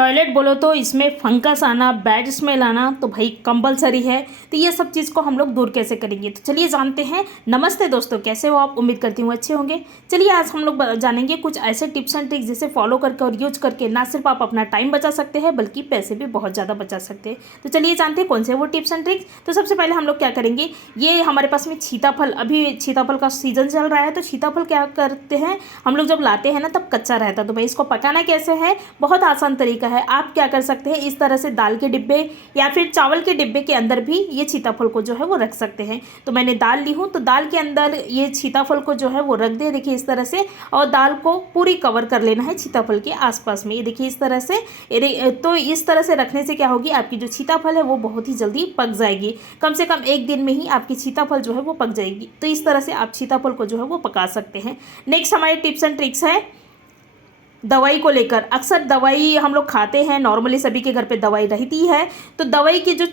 Toilet बोलो तो इसमें फंगस आना, बैड स्मेल आना तो भाई कंपलसरी है। तो ये सब चीज़ को हम लोग दूर कैसे करेंगे, तो चलिए जानते हैं। नमस्ते दोस्तों, कैसे हो आप? उम्मीद करती हूँ अच्छे होंगे। चलिए आज हम लोग जानेंगे कुछ ऐसे टिप्स एंड ट्रिक्स जिसे फॉलो करके और यूज करके ना सिर्फ आप अपना टाइम बचा सकते हैं बल्कि पैसे भी बहुत ज़्यादा बचा सकते हैं। तो चलिए जानते हैं कौन से वो टिप्स एंड ट्रिक्स। तो सबसे पहले हम लोग क्या करेंगे, ये हमारे पास में सीताफल, अभी सीताफल का सीजन चल रहा है। तो सीताफल क्या करते हैं हम लोग, जब लाते हैं ना तब कच्चा रहता है। तो भाई इसको पकाना कैसे है, बहुत आसान तरीका है। आप क्या कर सकते हैं, इस तरह से दाल के डिब्बे या फिर चावल के डिब्बे के अंदर भी ये सीताफल को जो है वो रख सकते हैं। तो मैंने दाल ली हूँ, तो दाल के अंदर ये सीताफल को जो है वो रख दे, देखिए इस तरह से। और दाल को पूरी कवर कर लेना है सीताफल के आसपास में, ये देखिए इस तरह से। तो इस तरह से रखने से क्या होगी, आपकी जो सीताफल है वो बहुत ही जल्दी पक जाएगी। कम से कम एक दिन में ही आपकी सीताफल जो है वो पक जाएगी। तो इस तरह से आप सीताफल को जो है वो पका सकते हैं। नेक्स्ट हमारे टिप्स एंड ट्रिक्स है दवाई को लेकर। अक्सर दवाई हम लोग खाते हैं, नॉर्मली सभी के घर पे दवाई रहती है। तो दवाई की जो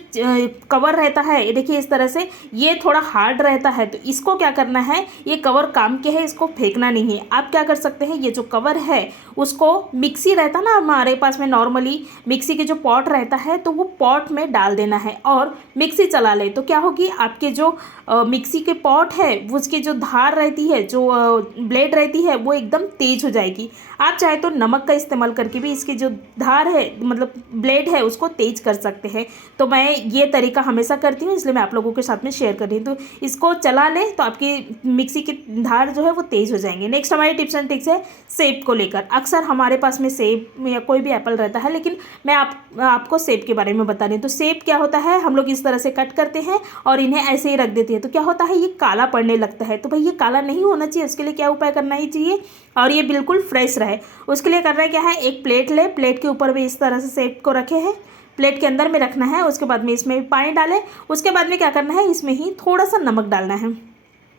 कवर रहता है, ये देखिए इस तरह से, ये थोड़ा हार्ड रहता है। तो इसको क्या करना है, ये कवर काम के है, इसको फेंकना नहीं है। आप क्या कर सकते हैं, ये जो कवर है उसको, मिक्सी रहता ना हमारे पास में, नॉर्मली मिक्सी के जो पॉट रहता है तो वो पॉट में डाल देना है और मिक्सी चला ले। तो क्या होगी, आपके जो मिक्सी के पॉट है उसकी जो धार रहती है, जो ब्लेड रहती है वो एकदम तेज हो जाएगी। आप चाहे तो नमक का इस्तेमाल करके भी इसकी जो धार है, मतलब ब्लेड है, उसको तेज कर सकते हैं। तो मैं ये तरीका हमेशा करती हूँ, इसलिए मैं आप लोगों के साथ में शेयर कर रही हूँ। तो इसको चला ले तो आपकी मिक्सी की धार जो है वो तेज हो जाएंगे। नेक्स्ट हमारी टिप्स एंड ट्रिक्स है सेब को लेकर। अक्सर हमारे पास में सेब या कोई भी एप्पल रहता है, लेकिन मैं आपको सेब के बारे में बता रही हूँ। तो सेब क्या होता है, हम लोग इस तरह से कट करते हैं और इन्हें ऐसे ही रख देते हैं। तो क्या होता है, ये काला पड़ने लगता है। तो भाई ये काला नहीं होना चाहिए, उसके लिए क्या उपाय करना ही चाहिए और ये बिल्कुल फ्रेश रहे, उसके लिए करना क्या है, एक प्लेट ले, प्लेट के ऊपर भी इस तरह से सेब को रखे हैं, प्लेट के अंदर में रखना है। उसके बाद में इसमें भी पानी डालें। उसके बाद में क्या करना है, इसमें ही थोड़ा सा नमक डालना है।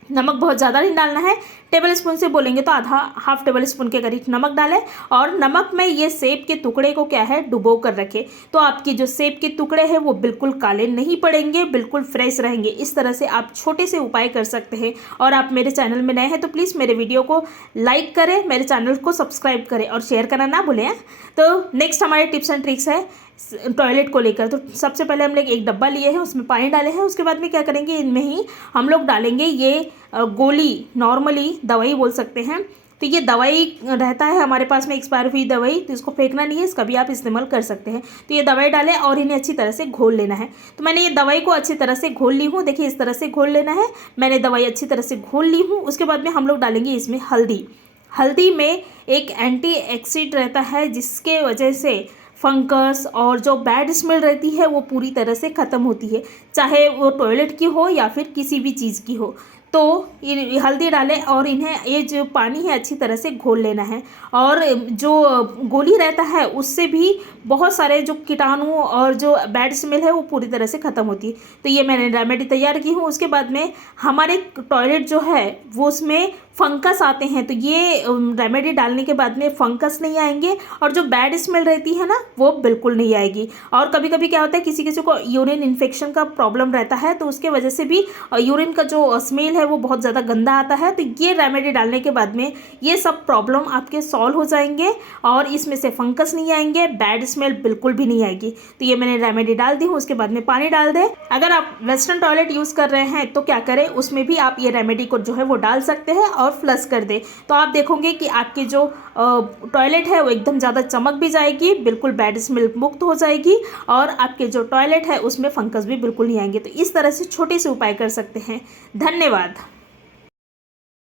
नमक बहुत ज़्यादा नहीं डालना है, टेबल स्पून से बोलेंगे तो हाफ टेबल स्पून के करीब नमक डालें। और नमक में ये सेब के टुकड़े को क्या है, डुबो कर रखें। तो आपकी जो सेब के टुकड़े हैं वो बिल्कुल काले नहीं पड़ेंगे, बिल्कुल फ्रेश रहेंगे। इस तरह से आप छोटे से उपाय कर सकते हैं। और आप मेरे चैनल में नए हैं तो प्लीज़ मेरे वीडियो को लाइक करें, मेरे चैनल को सब्सक्राइब करें और शेयर करना ना भूलें। तो नेक्स्ट हमारे टिप्स एंड ट्रिक्स है टॉयलेट को लेकर। तो सबसे पहले हम लोग एक डब्बा लिए हैं, उसमें पानी डाले हैं। उसके बाद में क्या करेंगे, इनमें ही हम लोग डालेंगे ये गोली, नॉर्मली दवाई बोल सकते हैं। तो ये दवाई रहता है हमारे पास में, एक्सपायर हुई दवाई, तो इसको फेंकना नहीं है, इसका भी आप इस्तेमाल कर सकते हैं। तो ये दवाई डालें और इन्हें अच्छी तरह से घोल लेना है। तो मैंने ये दवाई को अच्छी तरह से घोल ली हूँ, देखिए इस तरह से घोल लेना है। मैंने दवाई अच्छी तरह से घोल ली हूँ। उसके बाद में हम लोग डालेंगे इसमें हल्दी। हल्दी में एक एंटी ऑक्सीडेंट रहता है, जिसके वजह से फंगस और जो बैड स्मेल रहती है वो पूरी तरह से ख़त्म होती है, चाहे वो टॉयलेट की हो या फिर किसी भी चीज़ की हो। तो ये हल्दी डालें और इन्हें, ये जो पानी है अच्छी तरह से घोल लेना है। और जो गोली रहता है उससे भी बहुत सारे जो कीटाणु और जो बैड स्मेल है वो पूरी तरह से ख़त्म होती है। तो ये मैंने रेमेडी तैयार की हूँ। उसके बाद में हमारे टॉयलेट जो है वो उसमें फंगस आते हैं, तो ये रेमेडी डालने के बाद में फंगस नहीं आएंगे और जो बैड स्मेल रहती है ना वो बिल्कुल नहीं आएगी। और कभी कभी क्या होता है, किसी किसी को यूरिन इन्फेक्शन का प्रॉब्लम रहता है, तो उसके वजह से भी यूरिन का जो स्मेल है वो बहुत ज़्यादा गंदा आता है। तो ये रेमेडी डालने के बाद में ये सब प्रॉब्लम आपके सॉल्व हो जाएंगे और इसमें से फंगस नहीं आएंगे, बैड स्मेल बिल्कुल भी नहीं आएगी। तो ये मैंने रेमेडी डाल दी हूँ। उसके बाद में पानी डाल दें। अगर आप वेस्टर्न टॉयलेट यूज़ कर रहे हैं तो क्या करें, उसमें भी आप ये रेमेडी को जो है वो डाल सकते हैं और फ्लश कर दें। तो आप देखोगे कि आपकी जो टॉयलेट है वो एकदम ज़्यादा चमक भी जाएगी, बिल्कुल बैड स्मेल मुक्त हो जाएगी और आपके जो टॉयलेट है उसमें फंगस भी बिल्कुल नहीं आएंगे। तो इस तरह से छोटे से उपाय कर सकते हैं। धन्यवाद।